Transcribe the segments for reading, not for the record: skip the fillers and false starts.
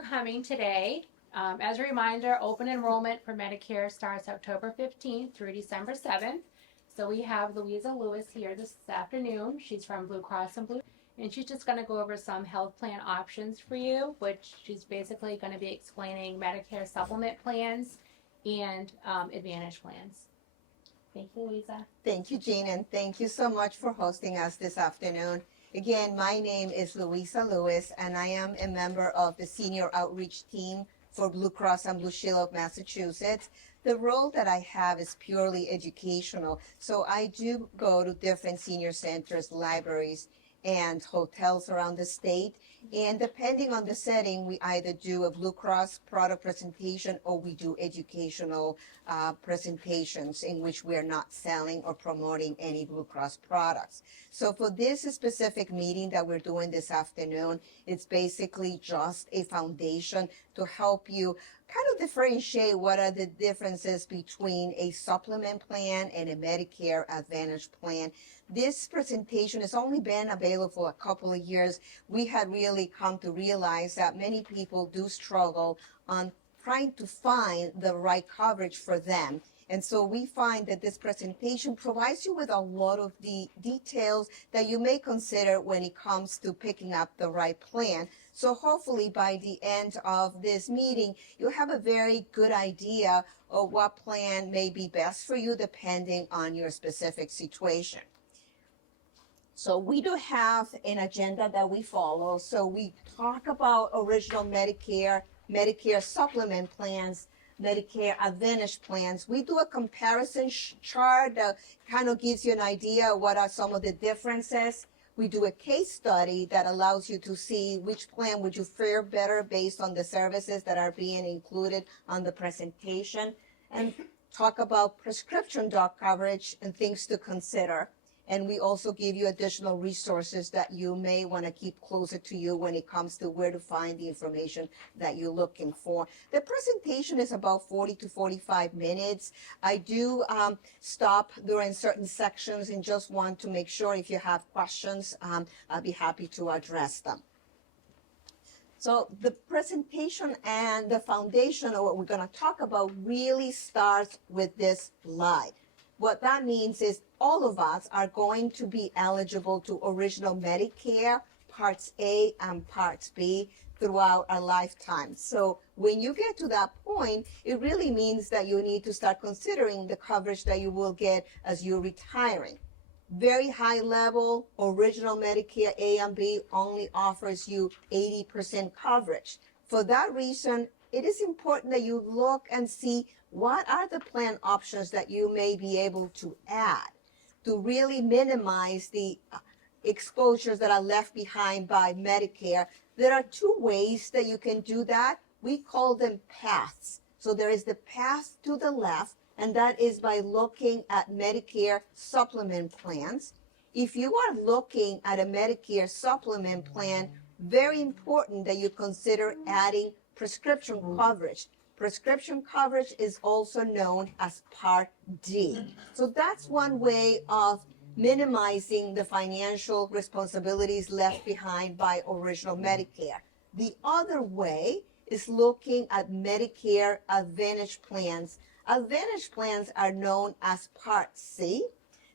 for coming today. As a reminder, open enrollment for Medicare starts October 15th through December 7th. So we have Louisa Lewis here this afternoon. She's from Blue Cross and Blue, and she's just going to go over some health plan options for you, which she's basically going to be explaining Medicare supplement plans and Advantage plans. Thank you, Louisa. Thank you, Jean, and thank you so much for hosting us this afternoon. Again, my name is Louisa Lewis, and I am a member of the Senior Outreach Team for Blue Cross and Blue Shield of Massachusetts. The role that I have is purely educational, so I do go to different senior centers, libraries, and hotels around the state. And depending on the setting, we either do a Blue Cross product presentation or we do educational presentations in which we are not selling or promoting any Blue Cross products. So for this specific meeting that we're doing this afternoon, it's basically just a foundation to help you kind of differentiate what are the differences between a supplement plan and a Medicare Advantage plan. This presentation has only been available for a couple of years. We had really come to realize that many people do struggle on trying to find the right coverage for them. And so we find that this presentation provides you with a lot of the details that you may consider when it comes to picking up the right plan. So hopefully by the end of this meeting, you'll have a very good idea of what plan may be best for you depending on your specific situation. So we do have an agenda that we follow. So we talk about original Medicare, Medicare supplement plans, Medicare Advantage plans. We do a comparison chart that kind of gives you an idea of what are some of the differences. We do a case study that allows you to see which plan would you fare better based on the services that are being included on the presentation, and talk about prescription drug coverage and things to consider. And we also give you additional resources that you may want to keep closer to you when it comes to where to find the information that you're looking for. The presentation is about 40 to 45 minutes. I do stop during certain sections and just want to make sure if you have questions, I'll be happy to address them. So the presentation and the foundation of what we're going to talk about really starts with this slide. What that means is all of us are going to be eligible to original Medicare, Parts A and Parts B throughout our lifetime. So when you get to that point, it really means that you need to start considering the coverage that you will get as you're retiring. Very high level, original Medicare A and B only offers you 80% coverage. For that reason, it is important that you look and see what are the plan options that you may be able to add to really minimize the exposures that are left behind by Medicare. There are two ways that you can do that. We call them paths. So there is the path to the left, and that is by looking at Medicare supplement plans. If you are looking at a Medicare supplement plan, very important that you consider adding prescription coverage. Prescription coverage is also known as Part D. So that's one way of minimizing the financial responsibilities left behind by original Medicare. The other way is looking at Medicare Advantage plans. Advantage plans are known as Part C.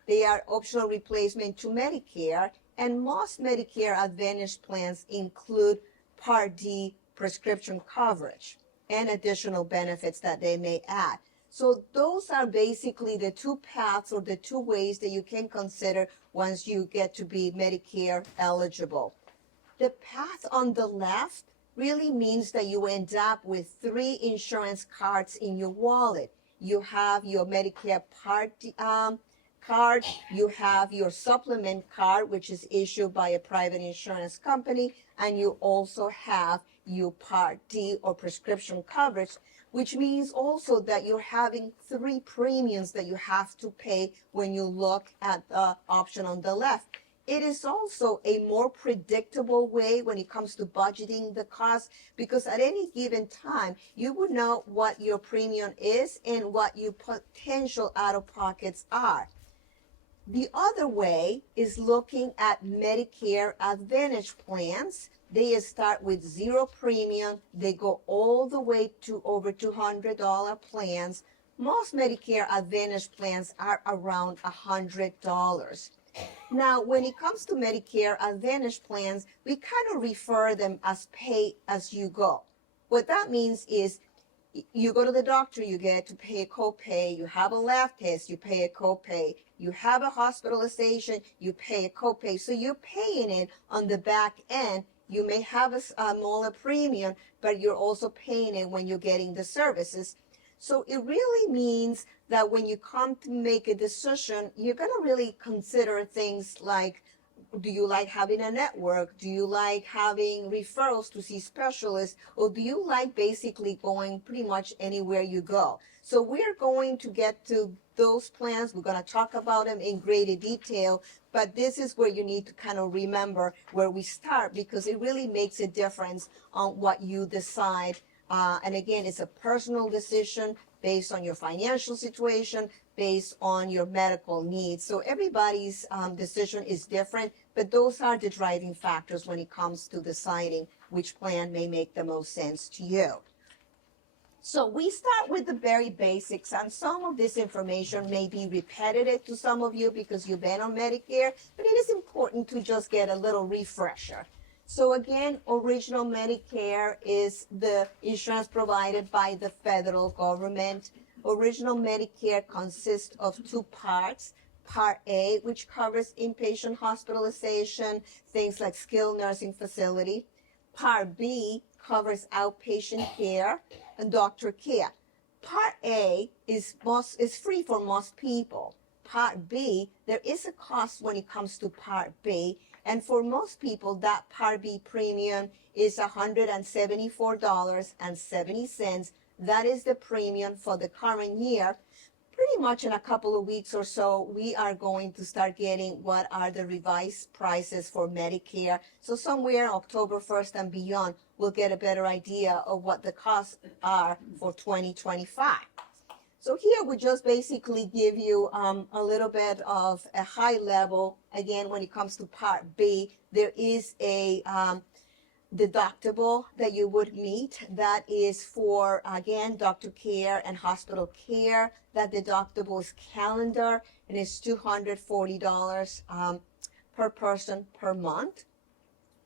They are optional replacement to Medicare, and most Medicare Advantage plans include Part D prescription coverage and additional benefits that they may add. So those are basically the two paths or the two ways that you can consider once you get to be Medicare eligible. The path on the left really means that you end up with 3 insurance cards in your wallet. You have your Medicare Part D, card, you have your supplement card, which is issued by a private insurance company, and you also have your Part D or prescription coverage, which means also that you're having 3 premiums that you have to pay when you look at the option on the left. It is also a more predictable way when it comes to budgeting the cost, because at any given time, you would know what your premium is and what your potential out-of-pockets are. The other way is looking at Medicare Advantage plans. They start with zero premium. They go all the way to over $200 plans. Most Medicare Advantage plans are around $100. Now, when it comes to Medicare Advantage plans, we kind of refer them as pay as you go. What that means is you go to the doctor, you get to pay a copay. You have a lab test, you pay a copay. You have a hospitalization, you pay a copay. So you're paying it on the back end. You may have a smaller premium, but you're also paying it when you're getting the services. So it really means that when you come to make a decision, you're going to really consider things like, do you like having a network? Do you like having referrals to see specialists? Or do you like basically going pretty much anywhere you go? So we're going to get to those plans. We're going to talk about them in greater detail. But this is where you need to kind of remember where we start, because it really makes a difference on what you decide. And again, it's a personal decision based on your financial situation, based on your medical needs. So everybody's decision is different, but those are the driving factors when it comes to deciding which plan may make the most sense to you. So we start with the very basics, and some of this information may be repetitive to some of you because you've been on Medicare, but it is important to just get a little refresher. So again, original Medicare is the insurance provided by the federal government. Original Medicare consists of two parts. Part A, which covers inpatient hospitalization, things like skilled nursing facility. Part B covers outpatient care and doctor care. Part A is free for most people. Part B, there is a cost when it comes to Part B. And for most people, that Part B premium is $174.70. That is the premium for the current year. Pretty much in a couple of weeks or so, we are going to start getting what are the revised prices for Medicare. So somewhere October 1st and beyond, we'll get a better idea of what the costs are for 2025. So here we just basically give you a little bit of a high level. Again, when it comes to Part B, there is a deductible that you would meet. That is for, again, doctor care and hospital care. That deductible is calendar, and it's $240 per person per month.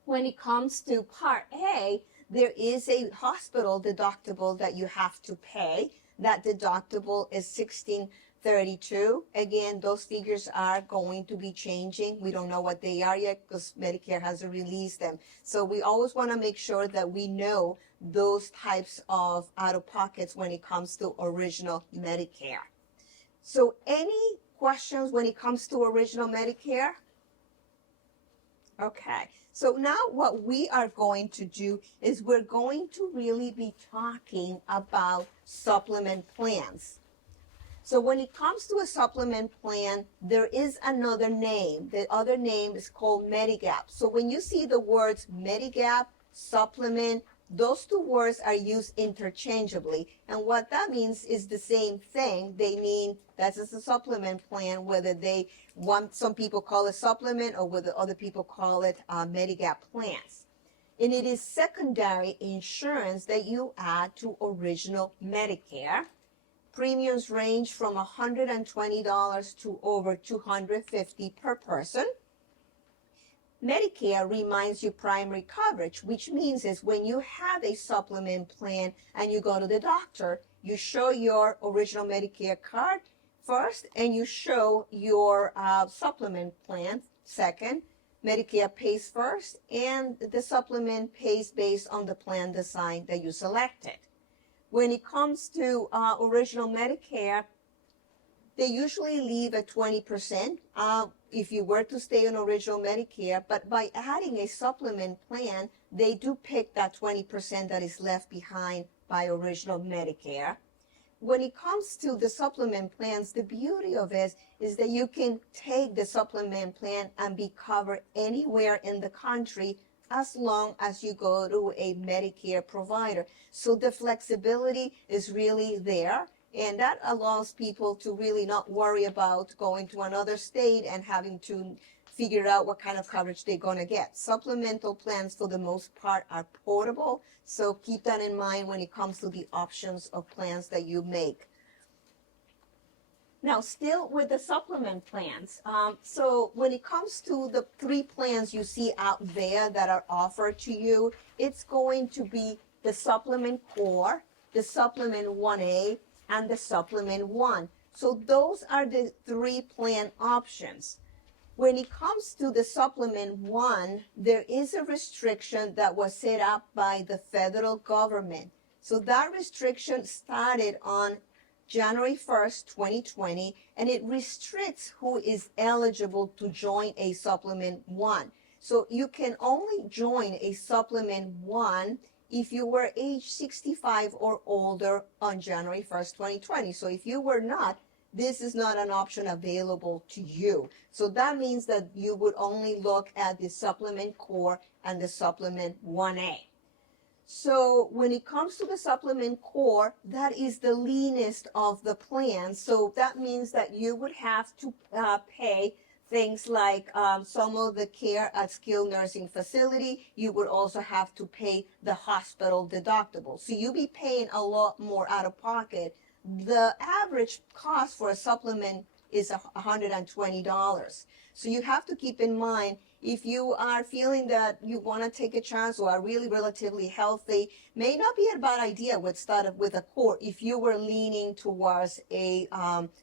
When it comes to Part A, there is a hospital deductible that you have to pay. That deductible is $1,632. Again, those figures are going to be changing. We don't know what they are yet because Medicare hasn't released them. So we always want to make sure that we know those types of out-of-pockets when it comes to original Medicare. So any questions when it comes to original Medicare? Okay. So now what we are going to do is we're going to really be talking about supplement plans. So when it comes to a supplement plan, there is another name. The other name is called Medigap. So when you see the words Medigap, supplement, those two words are used interchangeably. And what that means is the same thing. They mean that's a supplement plan, whether they want, some people call it supplement or whether other people call it Medigap plans. And it is secondary insurance that you add to original Medicare. Premiums range from $120 to over $250 per person. Medicare reminds you primary coverage, which means is when you have a supplement plan and you go to the doctor, you show your original Medicare card first and you show your supplement plan second. Medicare pays first and the supplement pays based on the plan design that you selected. When it comes to original Medicare, they usually leave at 20% if you were to stay on original Medicare, but by adding a supplement plan, they do pick that 20% that is left behind by original Medicare. When it comes to the supplement plans, the beauty of it is that you can take the supplement plan and be covered anywhere in the country as long as you go to a Medicare provider. So the flexibility is really there. And that allows people to really not worry about going to another state and having to figure out what kind of coverage they're going to get. Supplemental plans, for the most part, are portable. So keep that in mind when it comes to the options of plans that you make. Now, still with the supplement plans, so when it comes to the 3 plans you see out there that are offered to you, it's going to be the Supplement Core, the Supplement 1A, and the Supplement 1. So those are the 3 plan options. When it comes to the Supplement 1, there is a restriction that was set up by the federal government. So that restriction started on January 1st, 2020, and it restricts who is eligible to join a Supplement 1. So you can only join a Supplement 1 if you were age 65 or older on January 1st, 2020. So if you were not, this is not an option available to you. So that means that you would only look at the Supplement Core and the Supplement 1A. So when it comes to the Supplement Core, that is the leanest of the plans. So that means that you would have to pay things like some of the care at skilled nursing facility. You would also have to pay the hospital deductible. So you'll be paying a lot more out of pocket. The average cost for a supplement is $120. So you have to keep in mind, if you are feeling that you want to take a chance or are really relatively healthy, may not be a bad idea with start with a core if you were leaning towards a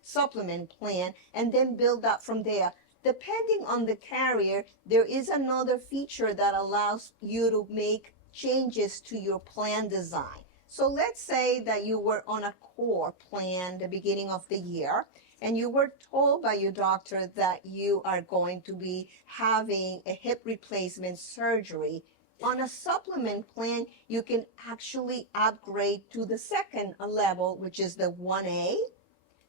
supplement plan, and then build up from there. Depending on the carrier, there is another feature that allows you to make changes to your plan design. So let's say that you were on a core plan the beginning of the year, and you were told by your doctor that you are going to be having a hip replacement surgery. On a supplement plan, you can actually upgrade to the second level, which is the 1A.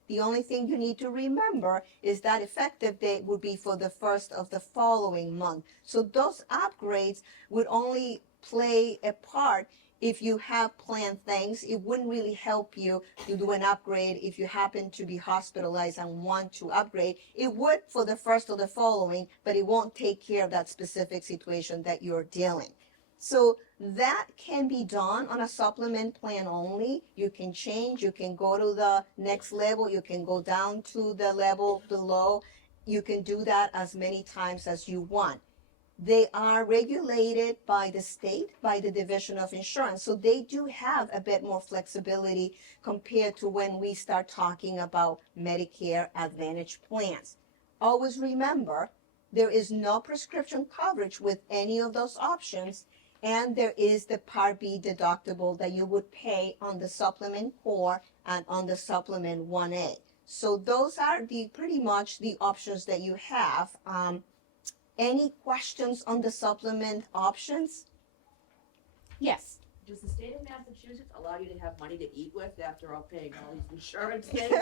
The only thing you need to remember is that effective date would be for the first of the following month. So those upgrades would only play a part if you have planned things. It wouldn't really help you to do an upgrade if you happen to be hospitalized and want to upgrade. It would for the first or the following, but it won't take care of that specific situation that you're dealing. So that can be done on a supplement plan only. You can change, you can go to the next level, you can go down to the level below. You can do that as many times as you want. They are regulated by the state, by the Division of Insurance. So they do have a bit more flexibility compared to when we start talking about Medicare Advantage plans. Always remember, there is no prescription coverage with any of those options, and there is the Part B deductible that you would pay on the Supplement Core and on the Supplement 1A. So those are pretty much the options that you have. Any questions on the supplement options? Yes. Does the state of Massachusetts allow you to have money to eat with after all paying all these insurance things?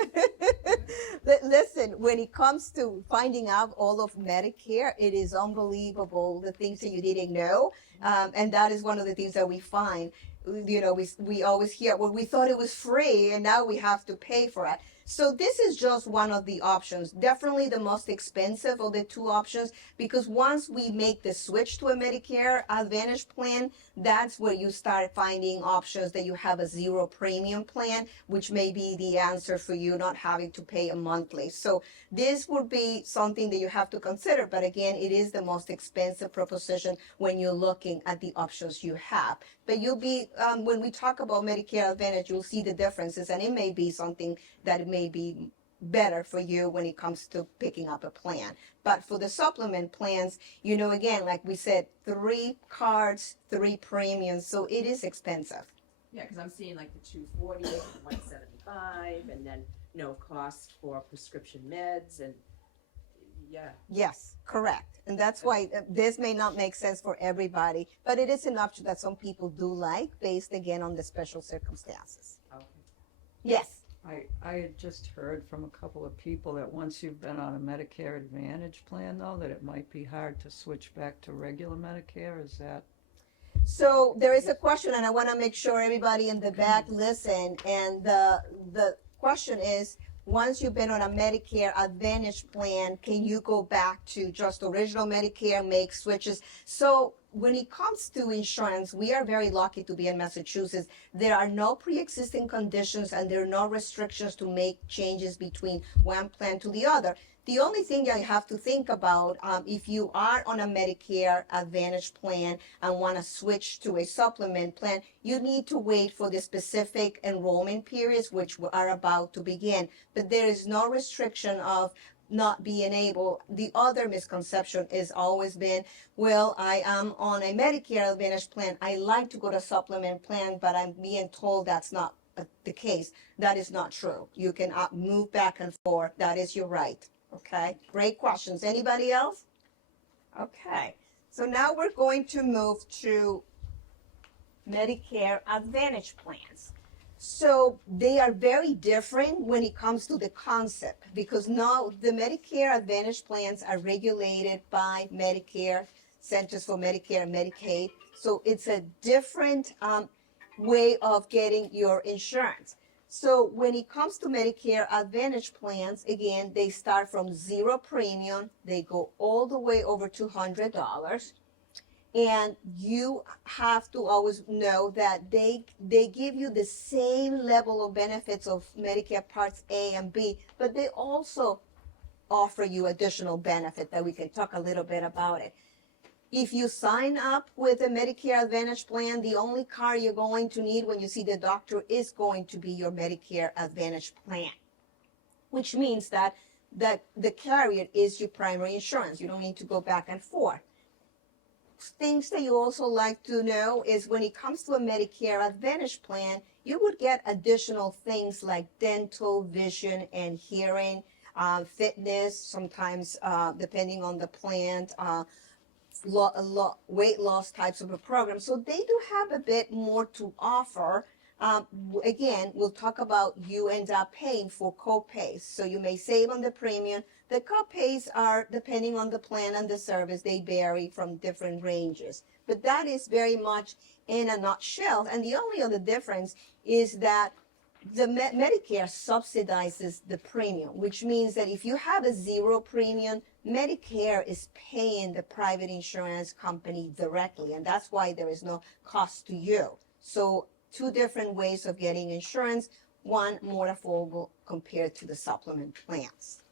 Listen, when it comes to finding out all of Medicare, it is unbelievable the things that you didn't know. And that is one of the things that we find. You know, we always hear, well, we thought it was free and now we have to pay for it. So this is just one of the options, definitely the most expensive of the 2 options, because once we make the switch to a Medicare Advantage plan, that's where you start finding options that you have a 0 premium plan, which may be the answer for you not having to pay a monthly. So this would be something that you have to consider, but again, it is the most expensive proposition when you're looking at the options you have. But you'll be, when we talk about Medicare Advantage, you'll see the differences, and it may be something that may be better for you when it comes to picking up a plan. But for the supplement plans, you know, again, like we said, 3 cards, 3 premiums, so it is expensive. Yeah, because I'm seeing like the 240 and 175, and then no cost for prescription meds, and yeah. Yes, correct. And that's why this may not make sense for everybody, but it is an option that some people do like, based again on the special circumstances. Okay. Yes. I had just heard from a couple of people that once you've been on a Medicare Advantage plan, though, that it might be hard to switch back to regular Medicare. Is that? So there is a question, and I want to make sure everybody in the back listen. And the question is, once you've been on a Medicare Advantage plan, can you go back to just original Medicare, make switches? So when it comes to insurance, we are very lucky to be in Massachusetts. There are no pre-existing conditions and there are no restrictions to make changes between one plan to the other. The only thing I have to think about, if you are on a Medicare Advantage plan and want to switch to a supplement plan, you need to wait for the specific enrollment periods, which are about to begin. But there is no restriction of not being able. The other misconception has always been, well, I am on a Medicare Advantage plan. I like to go to supplement plan, but I'm being told that's not the case. That is not true. You can move back and forth. That is your right. Okay, great questions. Anybody else? Okay, so now we're going to move to Medicare Advantage plans. So they are very different when it comes to the concept, because now the Medicare Advantage plans are regulated by Medicare, Centers for Medicare and Medicaid. So it's a different way of getting your insurance. So when it comes to Medicare Advantage plans, again, they start from zero premium. They go all the way over $200. And you have to always know that they give you the same level of benefits of Medicare Parts A and B, but they also offer you additional benefit that we can talk a little bit about it. If you sign up with a Medicare Advantage plan, the only card you're going to need when you see the doctor is going to be your Medicare Advantage plan, which means that the carrier is your primary insurance. You don't need to go back and forth. Things that you also like to know is when it comes to a Medicare Advantage plan, you would get additional things like dental, vision, and hearing, fitness, sometimes depending on the plan, weight loss types of a program. So they do have a bit more to offer. Again, we'll talk about you end up paying for co-pays. So you may save on the premium. The co-pays are, depending on the plan and the service, they vary from different ranges. But that is very much in a nutshell. And the only other difference is that the Medicare subsidizes the premium, which means that if you have a zero premium, Medicare is paying the private insurance company directly, and that's why there is no cost to you. So two different ways of getting insurance, one more affordable compared to the supplement plans.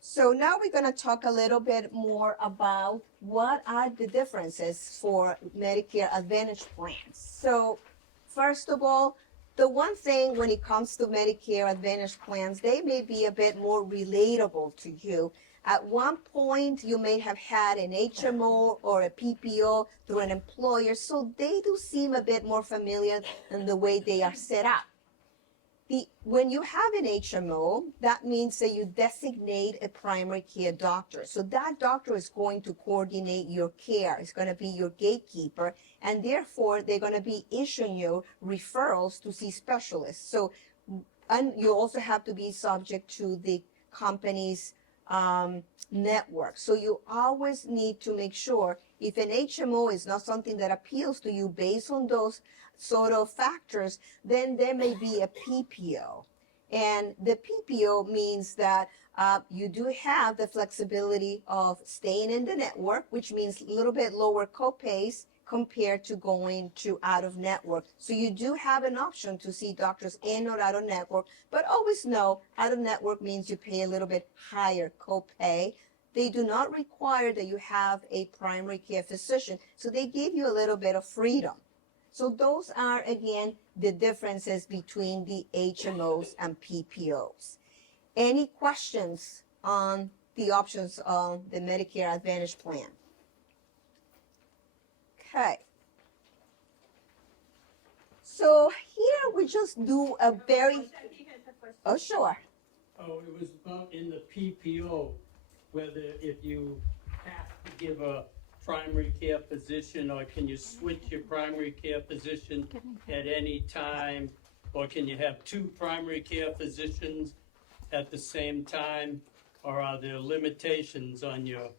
So now we're going to talk a little bit more about what are the differences for Medicare Advantage plans. So first of all, the one thing when it comes to Medicare Advantage plans, they may be a bit more relatable to you. At one point, you may have had an HMO or a PPO through an employer, so they do seem a bit more familiar in the way they are set up. When you have an HMO, that means that you designate a primary care doctor. So that doctor is going to coordinate your care. It's going to be your gatekeeper, and therefore they're going to be issuing you referrals to see specialists. So, and you also have to be subject to the company's network. So you always need to make sure if an HMO is not something that appeals to you based on those sort of factors, then there may be a PPO. And the PPO means that you do have the flexibility of staying in the network, which means a little bit lower copays compared to going to out of network. So you do have an option to see doctors in or out of network, but always know out of network means you pay a little bit higher copay. They do not require that you have a primary care physician, so they give you a little bit of freedom. So those are, again, the differences between the HMOs and PPOs. Any questions on the options on the Medicare Advantage plan? Okay. So here we just do a very, oh sure. Oh, it was about in the PPO, whether if you have to give a primary care physician, or can you switch your primary care physician at any time, or can you have two primary care physicians at the same time, or are there limitations on your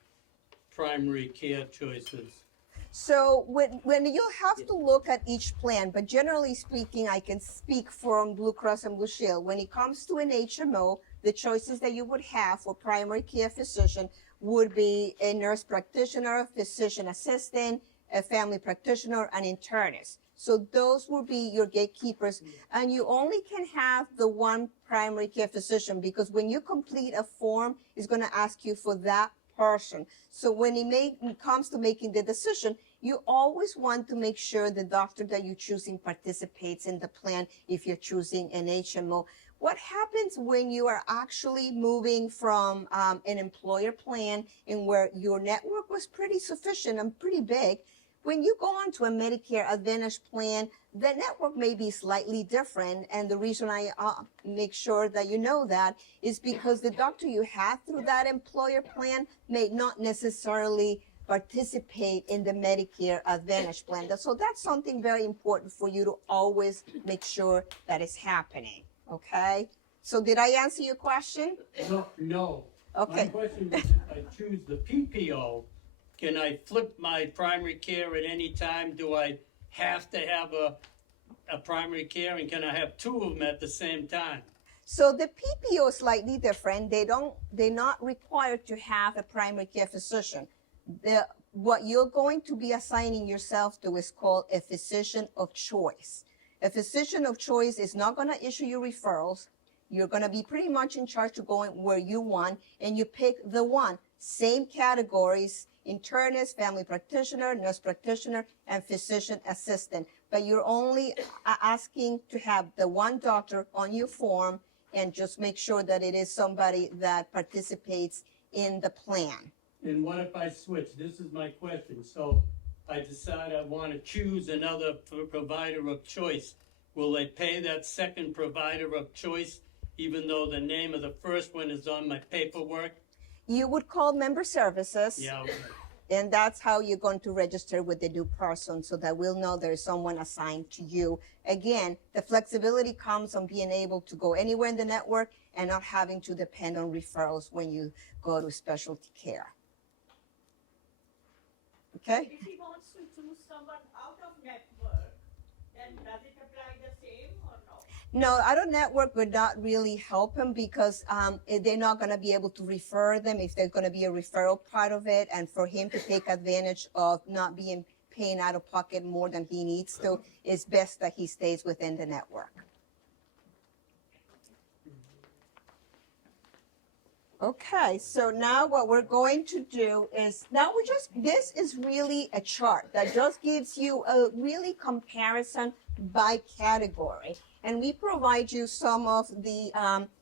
primary care choices? So when you have to look at each plan, but generally speaking, I can speak from Blue Cross and Blue Shield. When it comes to an HMO, the choices that you would have for primary care physician would be a nurse practitioner, physician assistant, a family practitioner, an internist. So those will be your gatekeepers. And you only can have the one primary care physician because when you complete a form, it's going to ask you for that person. So when it comes to making the decision, you always want to make sure the doctor that you're choosing participates in the plan if you're choosing an HMO. What happens when you are actually moving from an employer plan and where your network was pretty sufficient and pretty big? When you go on to a Medicare Advantage plan, the network may be slightly different. And the reason I make sure that you know that is because the doctor you have through that employer plan may not necessarily participate in the Medicare Advantage plan. So that's something very important for you to always make sure that is happening. Okay? So did I answer your question? No. Okay. My question is, if I choose the PPO, can I flip my primary care at any time? Do I have to have a primary care, and can I have two of them at the same time? So the PPO is slightly different. They're not required to have a primary care physician. What you're going to be assigning yourself to is called a physician of choice. A physician of choice is not going to issue you referrals. You're going to be pretty much in charge of going where you want, and you pick the one. Same categories: internist, family practitioner, nurse practitioner, and physician assistant. But you're only asking to have the one doctor on your form, and just make sure that it is somebody that participates in the plan. And what if I switch? This is my question. So I decide I want to choose another provider of choice. Will they pay that second provider of choice, even though the name of the first one is on my paperwork? You would call member services. Yeah. Okay. And that's how you're going to register with the new person, so that we'll know there's someone assigned to you. Again, the flexibility comes on being able to go anywhere in the network and not having to depend on referrals when you go to specialty care. Okay? If he wants to choose someone out of network, then does it apply the same or no? No, out of network would not really help him because they're not going to be able to refer them if there's going to be a referral part of it. And for him to take advantage of not being paying out of pocket more than he needs to, it's best that he stays within the network. Okay, so now what we're going to do is, this is really a chart that just gives you a really comparison by category. And we provide you some of the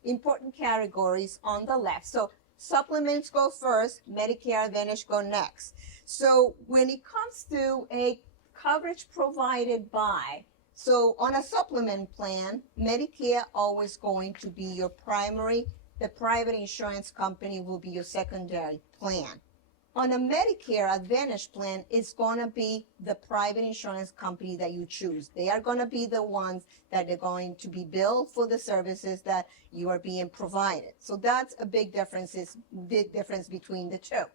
important categories on the left. So supplements go first, Medicare Advantage go next. So when it comes to a coverage provided by, so on a supplement plan, Medicare always going to be your primary. The private insurance company will be your secondary plan. On a Medicare Advantage plan, it's going to be the private insurance company that you choose. They are going to be the ones that are going to be billed for the services that you are being provided. So that's a big difference between the two.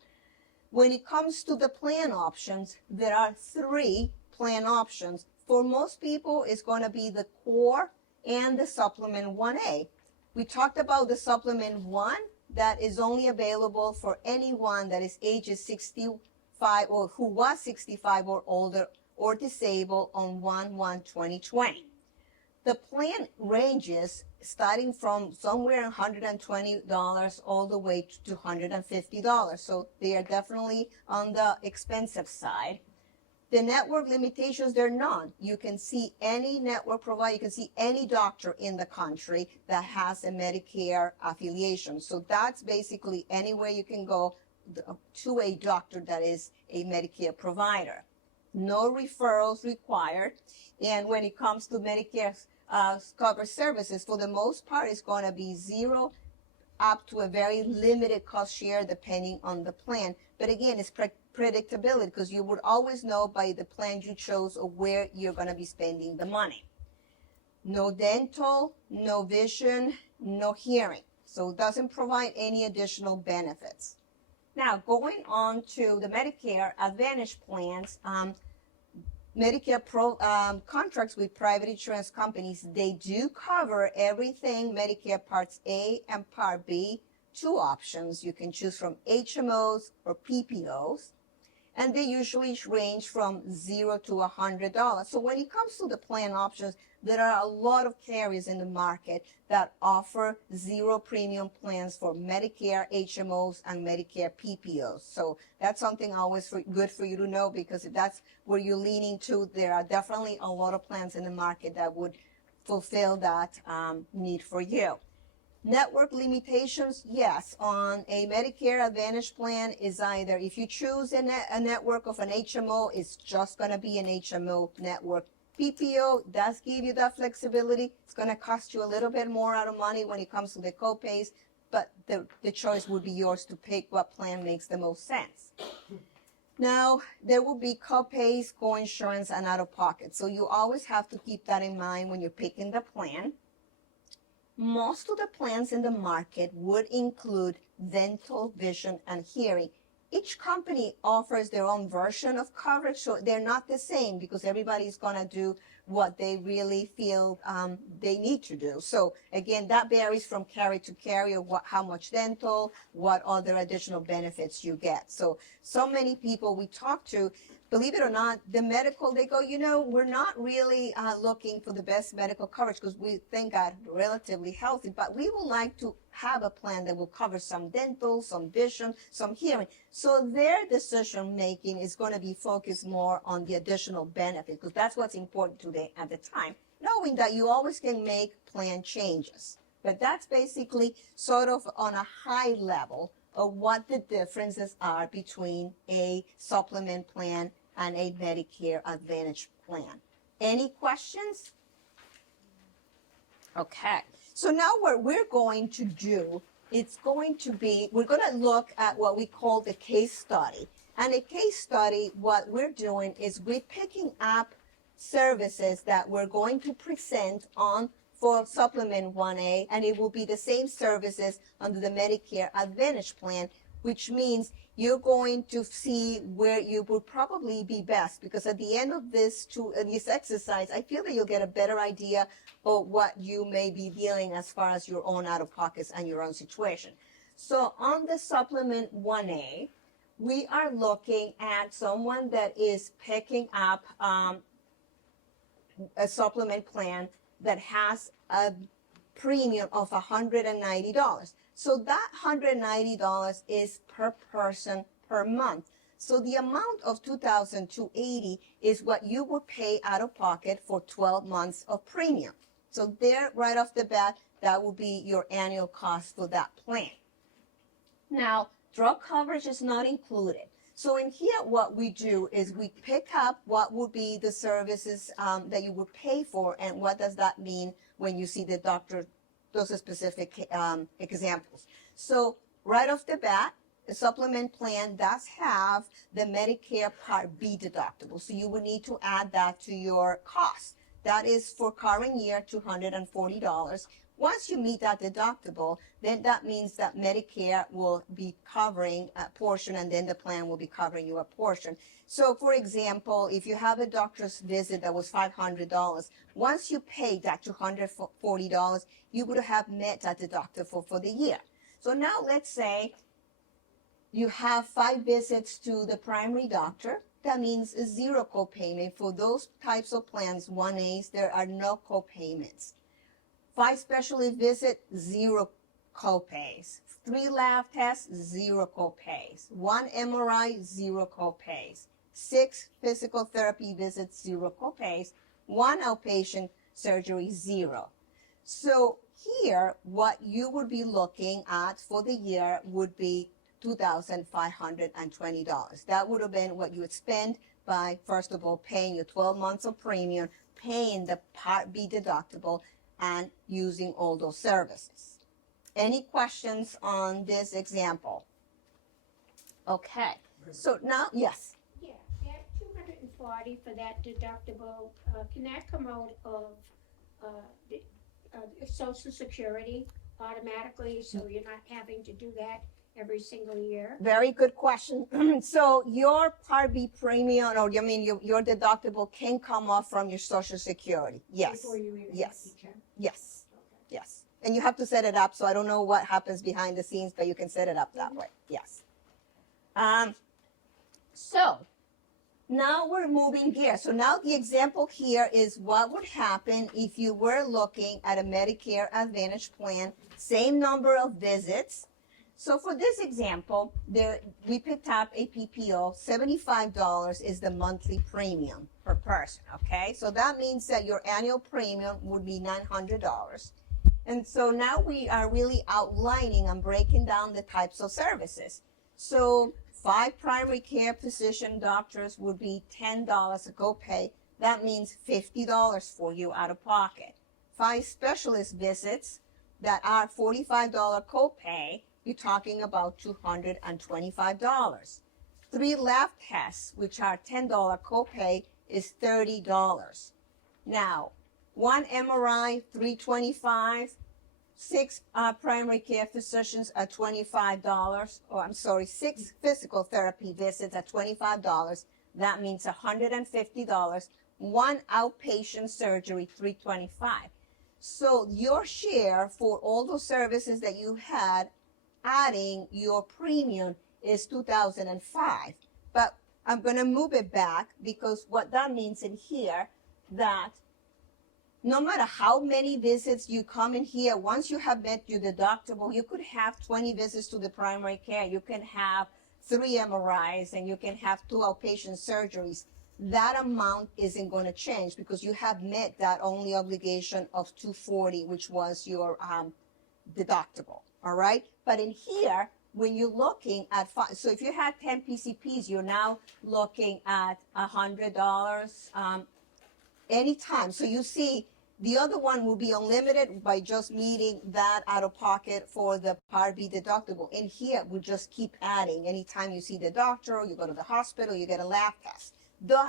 When it comes to the plan options, there are 3 plan options. For most people, it's going to be the core and the supplement 1A. We talked about the supplement 1 that is only available for anyone that is ages 65 or who was 65 or older or disabled on 1/1/2020. The plan ranges starting from somewhere $120 all the way to $250. So they are definitely on the expensive side. The network limitations, they're none. You can see any network provider, you can see any doctor in the country that has a Medicare affiliation. So that's basically anywhere you can go to a doctor that is a Medicare provider. No referrals required. And when it comes to Medicare covered services, for the most part, it's going to be 0 up to a very limited cost share depending on the plan. But again, it's predictability because you would always know by the plan you chose or where you're going to be spending the money. No dental, no vision, no hearing. So it doesn't provide any additional benefits. Now, going on to the Medicare Advantage plans, Medicare contracts with private insurance companies, they do cover everything Medicare Parts A and Part B, two options. You can choose from HMOs or PPOs, and they usually range from $0 to $100. So when it comes to the plan options, there are a lot of carriers in the market that offer zero premium plans for Medicare HMOs and Medicare PPOs. So that's something always good for you to know, because if that's where you're leaning to, there are definitely a lot of plans in the market that would fulfill that need for you. Network limitations, yes, on a Medicare Advantage plan is either, if you choose a network of an HMO, it's just going to be an HMO network. PPO does give you that flexibility. It's going to cost you a little bit more out of money when it comes to the copays, but the choice would be yours to pick what plan makes the most sense. Now, there will be copays, co-insurance, and out-of-pocket. So you always have to keep that in mind when you're picking the plan. Most of the plans in the market would include dental, vision, and hearing. Each company offers their own version of coverage, so they're not the same, because everybody's going to do what they really feel they need to do. So again, that varies from carrier to carrier, how much dental, what other additional benefits you get. So many people we talk to, believe it or not, the medical, they go, we're not really looking for the best medical coverage because we think I'm relatively healthy, but we would like to have a plan that will cover some dental, some vision, some hearing. So their decision making is going to be focused more on the additional benefit, because that's what's important to them at the time, knowing that you always can make plan changes. But that's basically sort of on a high level of what the differences are between a supplement plan and a Medicare Advantage plan. Any questions? Okay. So now what we're going to do, we're going to look at what we call the case study. And a case study, what we're doing is we're picking up services that we're going to present on for Supplement 1A, and it will be the same services under the Medicare Advantage plan, which means you're going to see where you would probably be best, because at the end of this exercise, I feel that you'll get a better idea of what you may be dealing as far as your own out-of-pockets and your own situation. So on the Supplement 1A, we are looking at someone that is picking up a supplement plan that has a premium of $190. So that $190 is per person per month. So the amount of $2,280 is what you would pay out of pocket for 12 months of premium. So there, right off the bat, that will be your annual cost for that plan. Now, drug coverage is not included. So in here, what we do is we pick up what would be the services that you would pay for, and what does that mean when you see the doctor, those are specific examples. So right off the bat, the supplement plan does have the Medicare Part B deductible. So you would need to add that to your cost. That is for current year, $240. Once you meet that deductible, then that means that Medicare will be covering a portion, and then the plan will be covering you a portion. So for example, if you have a doctor's visit that was $500, once you pay that $240, you would have met that deductible for the year. So now let's say you have 5 visits to the primary doctor. That means a zero copayment. For those types of plans, 1As, there are no copayments. 5 specialist visits, 0 copays. 3 lab tests, 0 copays. 1 MRI, 0 copays. 6 physical therapy visits, 0 copays. 1 outpatient surgery, 0. So here, what you would be looking at for the year would be $2,520. That would have been what you would spend by, first of all, paying your 12 months of premium, paying the Part B deductible, and using all those services. Any questions on this example? Okay, so now, yes. Yeah, that $240 for that deductible, can that come out of Social Security automatically, so you're not having to do that every single year? Very good question. So your Part B premium, or you mean your deductible can come off from your Social Security. Yes, Before you even yes. have to check? yes, yes. And you have to set it up. So I don't know what happens behind the scenes, but you can set it up that way. Yes. So now we're moving gears. So now the example here is what would happen if you were looking at a Medicare Advantage plan, same number of visits. So for this example, we picked up a PPO, $75 is the monthly premium per person, okay? So that means that your annual premium would be $900. And so now we are really outlining and breaking down the types of services. So 5 primary care physician doctors would be $10 a copay. That means $50 for you out of pocket. 5 specialist visits that are $45 copay, you're talking about $225. 3 lab tests, which are $10 copay, is $30. Now, 1 MRI, $325. 6 primary care physicians at $25. Oh, I'm sorry, 6 physical therapy visits at $25. That means $150. 1 outpatient surgery, $325. So your share for all those services that you had, adding your premium, is $2,005. But I'm going to move it back, because what that means in here, that no matter how many visits you come in here, once you have met your deductible, you could have 20 visits to the primary care. You can have 3 MRIs, and you can have 2 outpatient surgeries. That amount isn't going to change, because you have met that only obligation of $240, which was your deductible. All right. But in here, when you're looking at so if you had 10 PCPs, you're now looking at $100 anytime. So you see, the other one will be unlimited by just meeting that out of pocket for the Part B deductible. In here, we just keep adding. Anytime you see the doctor, or you go to the hospital, you get a lab test.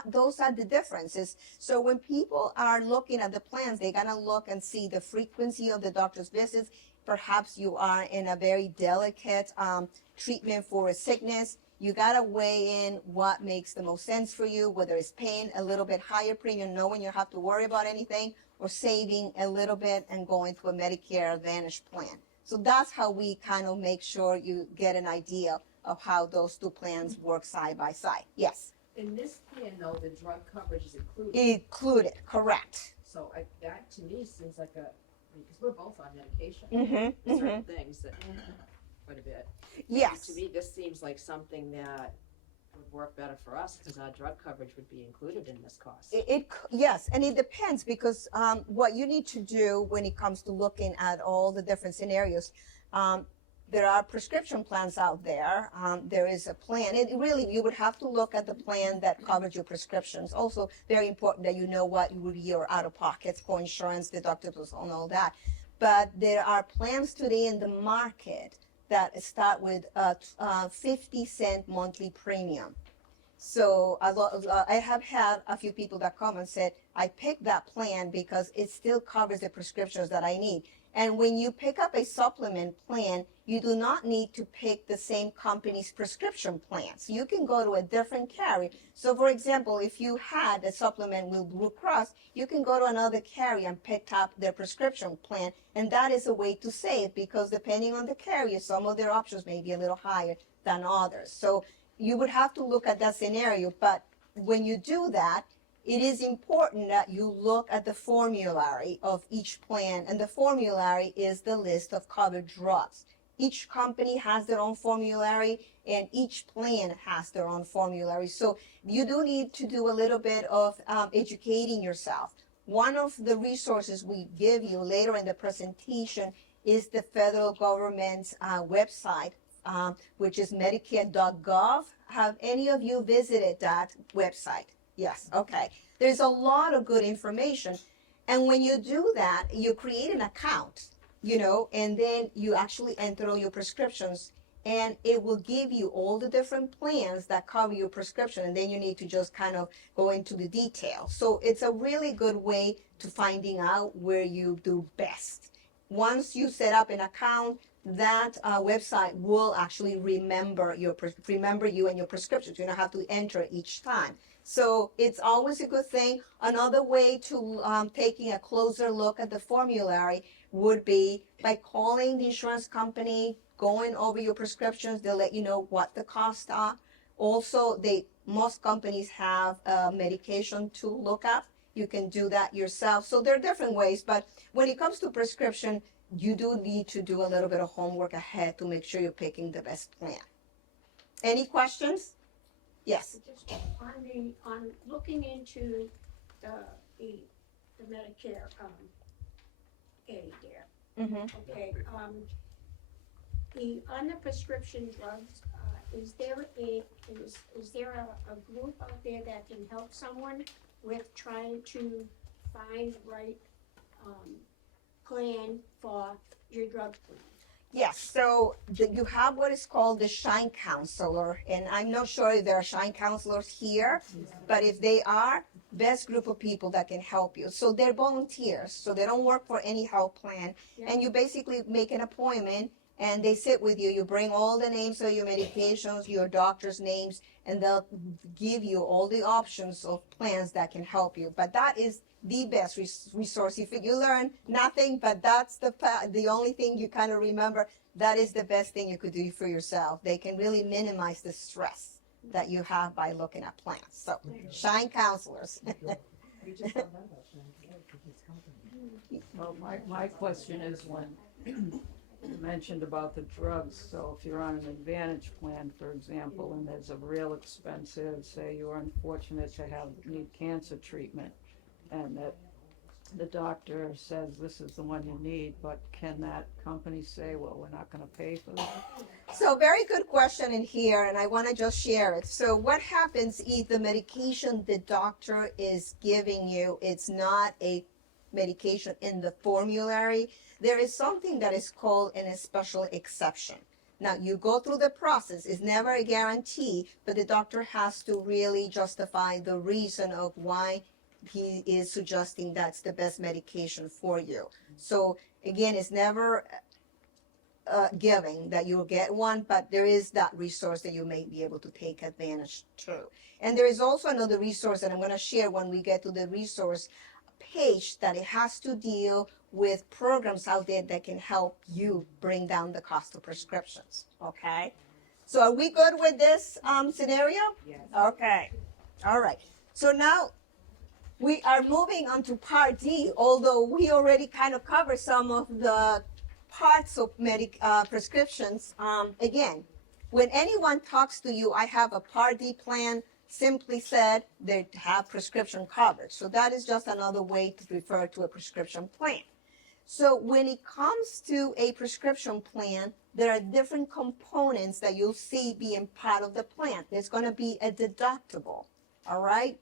Those are the differences. So when people are looking at the plans, they're going to look and see the frequency of the doctor's visits. Perhaps you are in a very delicate treatment for a sickness. You got to weigh in what makes the most sense for you, whether it's paying a little bit higher premium, knowing you have to worry about anything, or saving a little bit and going to a Medicare Advantage plan. So that's how we kind of make sure you get an idea of how those 2 plans work side by side. Yes. In this plan, though, the drug coverage is included. Included, correct. So that to me seems like because we're both on medication. Mm-hmm, There's certain things that quite a bit. Yes. To me, this seems like something that would work better for us, because our drug coverage would be included in this cost. Yes, and it depends, because what you need to do when it comes to looking at all the different scenarios, there are prescription plans out there. There is a plan. You would have to look at the plan that covers your prescriptions. Also, very important that you know what would be your out-of-pockets for insurance, deductibles, and all that. But there are plans today in the market that start with a 50-cent monthly premium. So I have had a few people that come and said, I picked that plan because it still covers the prescriptions that I need. And when you pick up a supplement plan, you do not need to pick the same company's prescription plans. You can go to a different carrier. So for example, if you had a supplement with Blue Cross, you can go to another carrier and pick up their prescription plan. And that is a way to save, because depending on the carrier, some of their options may be a little higher than others. So you would have to look at that scenario. But when you do that, it is important that you look at the formulary of each plan, and the formulary is the list of covered drugs. Each company has their own formulary, and each plan has their own formulary. So you do need to do a little bit of educating yourself. One of the resources we give you later in the presentation is the federal government's website, which is medicare.gov. Have any of you visited that website? Yes, okay. There's a lot of good information. And when you do that, you create an account, and then you actually enter all your prescriptions, and it will give you all the different plans that cover your prescription, and then you need to just kind of go into the details. So it's a really good way to finding out where you do best. Once you set up an account, that website will actually remember remember you and your prescriptions. You don't have to enter each time. So it's always a good thing. Another way to taking a closer look at the formulary would be by calling the insurance company, going over your prescriptions. They'll let you know what the costs are. Also, most companies have a medication to look up. You can do that yourself. So there are different ways, but when it comes to prescription, you do need to do a little bit of homework ahead to make sure you're picking the best plan. Any questions? Yes. Just on looking into the Medicare, aid there, Mm-hmm. okay, on the prescription drugs, is there a group out there that can help someone with trying to find the right, plan for your drug plan? Yes, so you have what is called the Shine Counselor, and I'm not sure if there are Shine Counselors here, but if they are, best group of people that can help you. So they're volunteers, so they don't work for any health plan, and you basically make an appointment, and they sit with you. You bring all the names of your medications, your doctor's names, and they'll give you all the options of plans that can help you. But that is the best resource. If you learn nothing, but that's the only thing you kind of remember, that is the best thing you could do for yourself. They can really minimize the stress that you have by looking at plans. So, Shine Counselors. Well, my question is when you mentioned about the drugs, so if you're on an Advantage plan, for example, and there's a real expensive, say you're unfortunate to need cancer treatment, and that the doctor says this is the one you need, but can that company say, well, we're not gonna pay for that? So very good question in here, and I want to just share it. So what happens if the medication the doctor is giving you, it's not a medication in the formulary? There is something that is called a special exception. Now, you go through the process. It's never a guarantee, but the doctor has to really justify the reason of why he is suggesting that's the best medication for you. So again, it's never giving that you'll get one, but there is that resource that you may be able to take advantage to. And there is also another resource that I'm going to share when we get to the resource page, that it has to deal with programs out there that can help you bring down the cost of prescriptions. Okay? So are we good with this scenario? Yes. Okay. All right. So now we are moving on to Part D, although we already kind of covered some of the parts of prescriptions. Again, when anyone talks to you, I have a Part D plan, simply said they have prescription coverage. So that is just another way to refer to a prescription plan. So when it comes to a prescription plan, there are different components that you'll see being part of the plan. There's going to be a deductible, all right?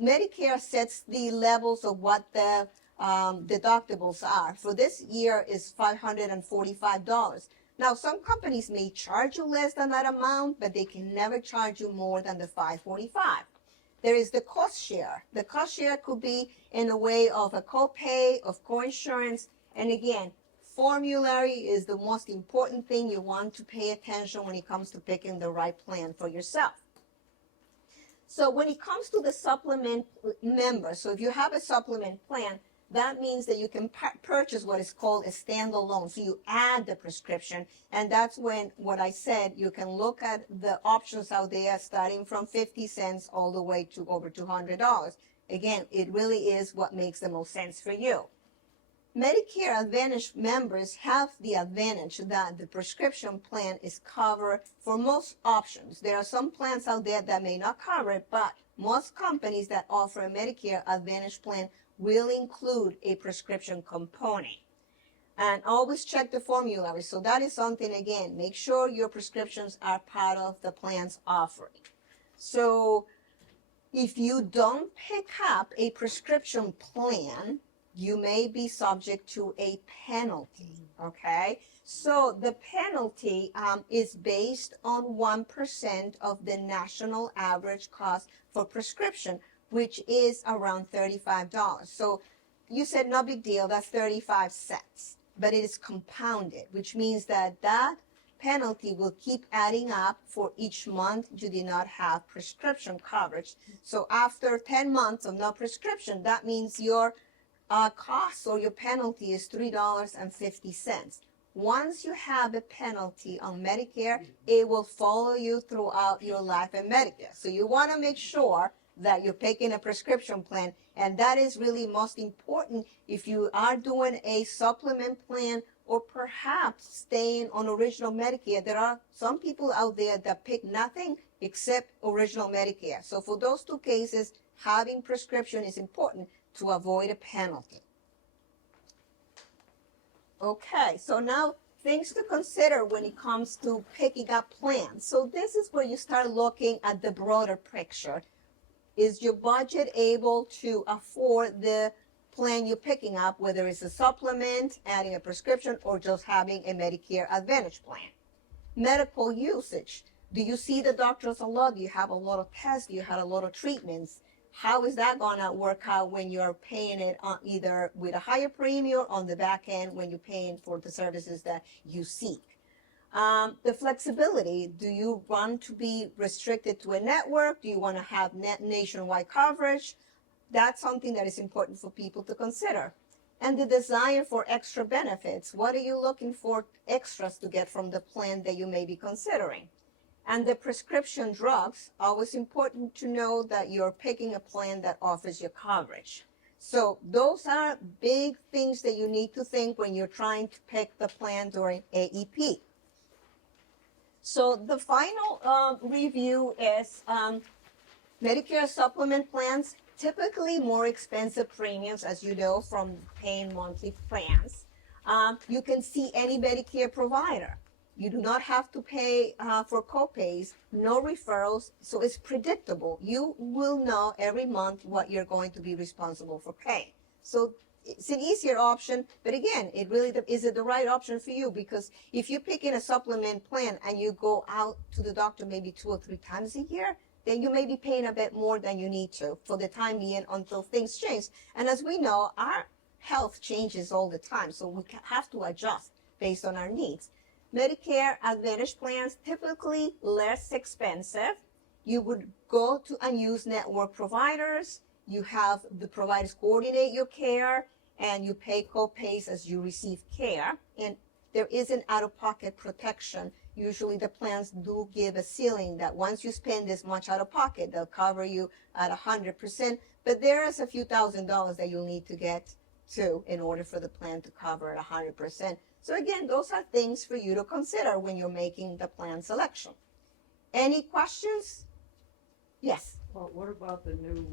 Medicare sets the levels of what the deductibles are. For this year is $545. Now, some companies may charge you less than that amount, but they can never charge you more than the $545. There is the cost share. The cost share could be in the way of a copay, of coinsurance, and again, formulary is the most important thing you want to pay attention when it comes to picking the right plan for yourself. So when it comes to the supplement member, so if you have a supplement plan, that means that you can purchase what is called a standalone. So you add the prescription, and that's when, what I said, you can look at the options out there starting from 50 cents all the way to over $200. Again, it really is what makes the most sense for you. Medicare Advantage members have the advantage that the prescription plan is covered for most options. There are some plans out there that may not cover it, but most companies that offer a Medicare Advantage plan will include a prescription component. And always check the formulary. So that is something, again, make sure your prescriptions are part of the plan's offering. So if you don't pick up a prescription plan, you may be subject to a penalty, okay? So the penalty is based on 1% of the national average cost for prescription, which is around $35. So you said no big deal, that's 35 cents. but it is compounded, which means that that penalty will keep adding up for each month you did not have prescription coverage. So after 10 months of no prescription, that means your cost or your penalty is $3.50. Once you have a penalty on Medicare, it will follow you throughout your life in Medicare. So you want to make sure that you're picking a prescription plan, and that is really most important if you are doing a supplement plan or perhaps staying on original Medicare. There are some people out there that pick nothing except original Medicare. So for those two cases, having prescription is important to avoid a penalty. Okay, so now things to consider when it comes to picking up plans. So this is where you start looking at the broader picture. Is your budget able to afford the plan you're picking up, whether it's a supplement, adding a prescription, or just having a Medicare Advantage plan? Medical usage. Do you see the doctors a lot? Do you have a lot of tests? Do you have a lot of treatments? How is that gonna work out when you're paying it on either with a higher premium on the back end when you're paying for the services that you seek? The flexibility. Do you want to be restricted to a network? Do you want to have nationwide coverage? That's something that is important for people to consider. And the desire for extra benefits. What are you looking for extras to get from the plan that you may be considering? And the prescription drugs, always important to know that you're picking a plan that offers you coverage. So those are big things that you need to think when you're trying to pick the plan during AEP. So the final review is Medicare supplement plans, typically more expensive premiums, as you know, from paying monthly plans. You can see any Medicare provider. You do not have to pay for copays, no referrals, so it's predictable. You will know every month what you're going to be responsible for paying. So it's an easier option, but again, it really is it the right option for you? Because if you pick in a supplement plan and you go out to the doctor maybe 2 or 3 times a year, then you may be paying a bit more than you need to for the time being until things change. And as we know, our health changes all the time, so we have to adjust based on our needs. Medicare Advantage plans, typically less expensive. You would go to unused network providers. You have the providers coordinate your care, and you pay co-pays as you receive care. And there is an out-of-pocket protection. Usually the plans do give a ceiling that once you spend this much out-of-pocket, they'll cover you at 100%. But there is a few $1,000s that you'll need to get to in order for the plan to cover at 100%. So again, those are things for you to consider when you're making the plan selection. Any questions? Yes. Well, what about the new,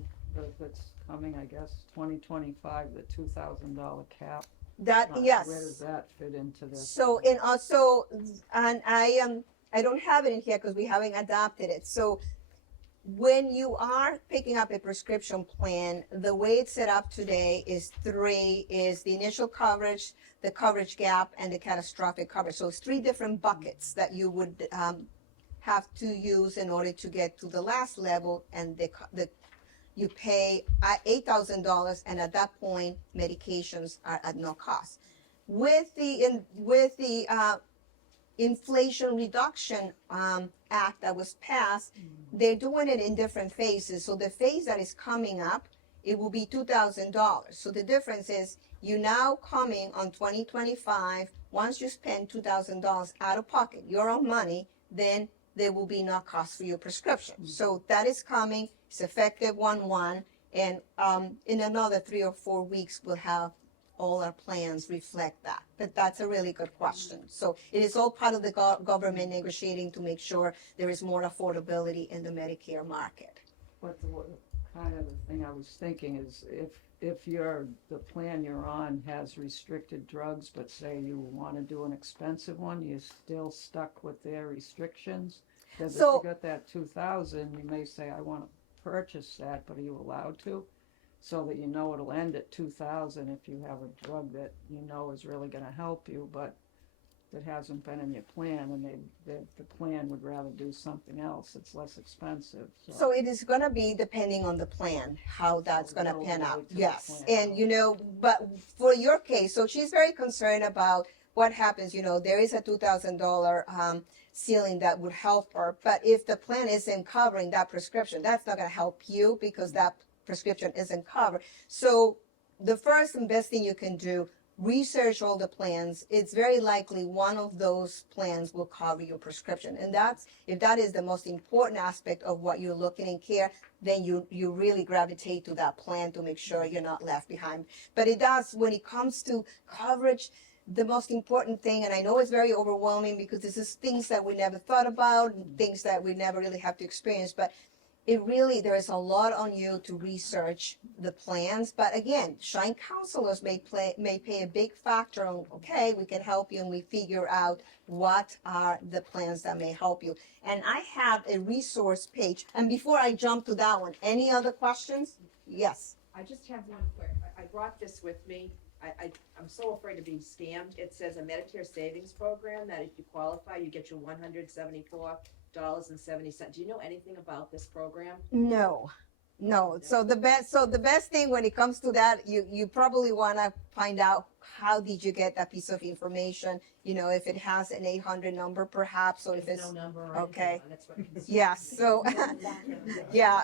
that's coming, I guess, 2025, the $2,000 cap? That, Where yes. does that fit into this? So in also, and I don't have it in here because we haven't adopted it. So when you are picking up a prescription plan, the way it's set up today is 3 is the initial coverage, the coverage gap, and the catastrophic coverage. So it's 3 different buckets that you would have to use in order to get to the last level, and you pay $8,000, and at that point, medications are at no cost. With the Inflation Reduction Act that was passed, they're doing it in different phases. So the phase that is coming up, it will be $2,000. So the difference is you now coming on 2025, once you spend $2,000 out of pocket, your own money, then there will be no cost for your prescription. So that is coming. It's effective 1/1, and in another 3 or 4 weeks, we'll have all our plans reflect that. But that's a really good question. So it is all part of the government negotiating to make sure there is more affordability in the Medicare market. But kind of the thing I was thinking is if the plan you're on has restricted drugs, but say you want to do an expensive one, you're still stuck with their restrictions? Because if So- you got that 2,000, you may say, I want to purchase that, but are you allowed to? So that you know it'll end at 2,000 if you have a drug that you know is really going to help you, but that hasn't been in your plan, and the plan would rather do something else, it's less expensive, So it is gonna be depending on the plan, how that's gonna It'll pan out, relate to the yes. plan. And, but for your case, so she's very concerned about what happens, there is a $2,000, ceiling that would help her. But if the plan isn't covering that prescription, that's not gonna help you because that prescription isn't covered. So the first and best thing you can do, research all the plans. It's very likely one of those plans will cover your prescription. And if that is the most important aspect of what you're looking in care, then you really gravitate to that plan to make sure you're not left behind. But it does, when it comes to coverage, the most important thing, and I know it's very overwhelming because this is things that we never thought about, things that we never really have to experience, but there is a lot on you to research the plans. But again, Shine counselors may play a big factor on, okay, we can help you, and we figure out what are the plans that may help you. And I have a resource page. And before I jump to that one, any other questions? Yes. I just have one quick, I brought this with me. I'm so afraid of being scammed. It says a Medicare savings program that if you qualify, you get your $174.70. Do you know anything about this program? No. So the best thing when it comes to that, you probably want to find out how did you get that piece of information. If it has an 800 number, perhaps, or if There's it's no number or okay. anything. That's what confused Yes. me. So yeah,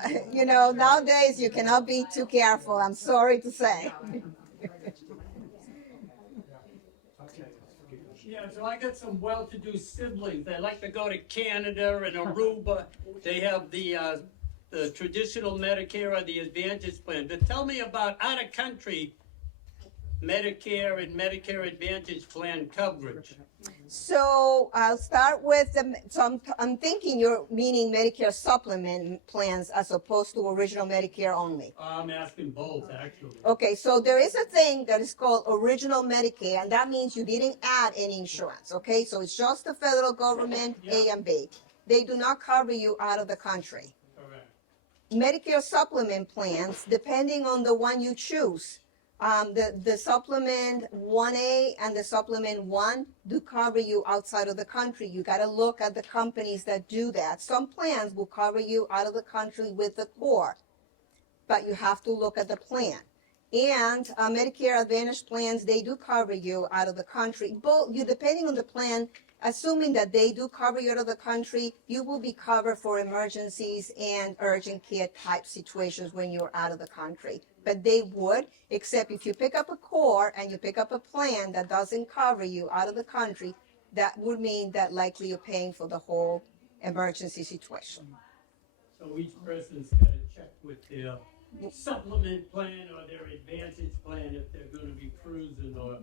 nowadays you cannot be too careful. I'm sorry to say. Yeah, so I got some well-to-do siblings. They like to go to Canada and Aruba. They have the traditional Medicare or the Advantage plan. But tell me about out-of-country Medicare and Medicare Advantage plan coverage. So I'll start with I'm thinking you're meaning Medicare supplement plans as opposed to original Medicare only. I'm asking both, actually. Okay, so there is a thing that is called original Medicare, and that means you didn't add any insurance, okay? So it's just the federal government, A and B. They do not cover you out of the country. Correct. Medicare supplement plans, depending on the one you choose, the supplement 1A and the supplement 1 do cover you outside of the country. You got to look at the companies that do that. Some plans will cover you out of the country with the core, but you have to look at the plan. And Medicare Advantage plans, they do cover you out of the country. Depending on the plan, assuming that they do cover you out of the country, you will be covered for emergencies and urgent care type situations when you're out of the country. But they would, except if you pick up a core and you pick up a plan that doesn't cover you out of the country, that would mean that likely you're paying for the whole emergency situation. So each person's got to check with their supplement plan or their Advantage plan if they're going to be cruising or...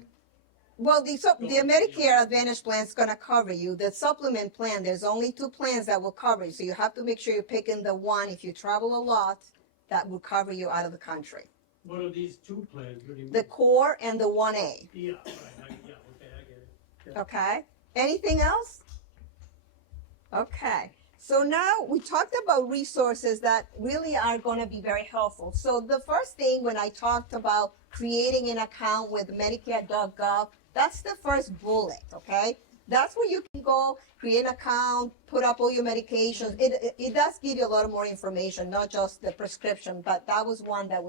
Well, the Medicare Advantage plan is going to cover you. The supplement plan, there's only 2 plans that will cover you. So you have to make sure you're picking the one, if you travel a lot, that will cover you out of the country. What are these 2 plans? What do you mean? The core and the 1A. Yeah, right. Okay, I get it. Yeah. Okay. Anything else? Okay. So now we talked about resources that really are going to be very helpful. So the first thing when I talked about creating an account with Medicare.gov, that's the first bullet, okay? That's where you can go, create an account, put up all your medications. It does give you a lot of more information, not just the prescription, but that was one that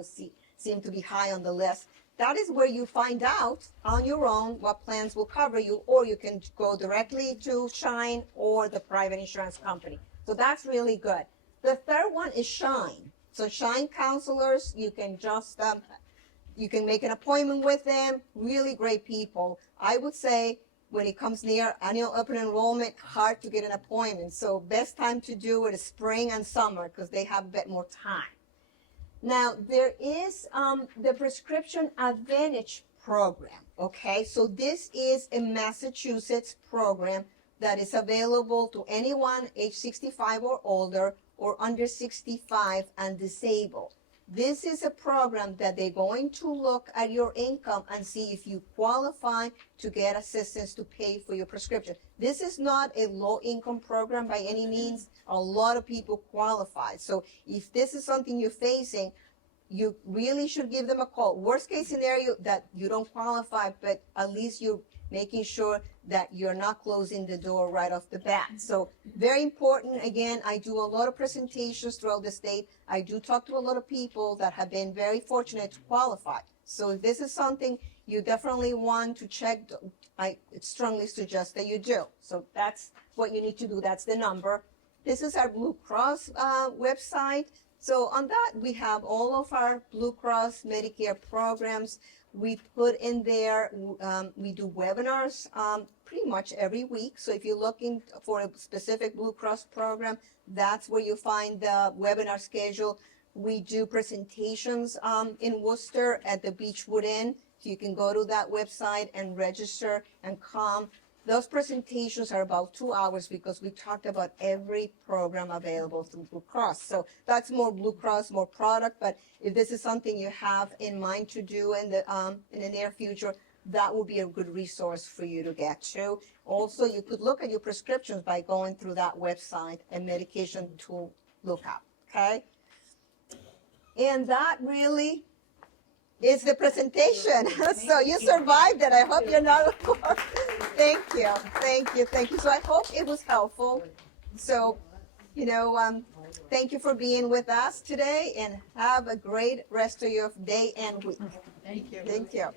seemed to be high on the list. That is where you find out on your own what plans will cover you, or you can go directly to Shine or the private insurance company. So that's really good. The third one is Shine. So Shine counselors, you can just, you can make an appointment with them, really great people. I would say when it comes near annual open enrollment, hard to get an appointment. So best time to do it is spring and summer because they have a bit more time. Now, there is the Prescription Advantage program, okay? So this is a Massachusetts program that is available to anyone age 65 or older or under 65 and disabled. This is a program that they're going to look at your income and see if you qualify to get assistance to pay for your prescription. This is not a low-income program by any means. A lot of people qualify. So if this is something you're facing, you really should give them a call. Worst case scenario that you don't qualify, but at least you're making sure that you're not closing the door right off the bat. So very important. Again, I do a lot of presentations throughout the state. I do talk to a lot of people that have been very fortunate to qualify. So if this is something you definitely want to check, I strongly suggest that you do. So that's what you need to do. That's the number. This is our Blue Cross website. So on that, we have all of our Blue Cross Medicare programs. We put in there, we do webinars pretty much every week. So if you're looking for a specific Blue Cross program, that's where you find the webinar schedule. We do presentations in Worcester at the Beechwood Inn. So you can go to that website and register and come. Those presentations are about 2 hours because we talked about every program available through Blue Cross. So that's more Blue Cross, more product. But if this is something you have in mind to do in the near future, that will be a good resource for you to get to. Also, you could look at your prescriptions by going through that website and medication tool lookup. Okay, and that really is the presentation. So you survived it. I hope you're not. Thank you, thank you, thank you. So I hope it was helpful. So, thank you for being with us today, and have a great rest of your day and week. Thank you. Thank you.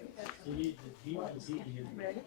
You need the DVD.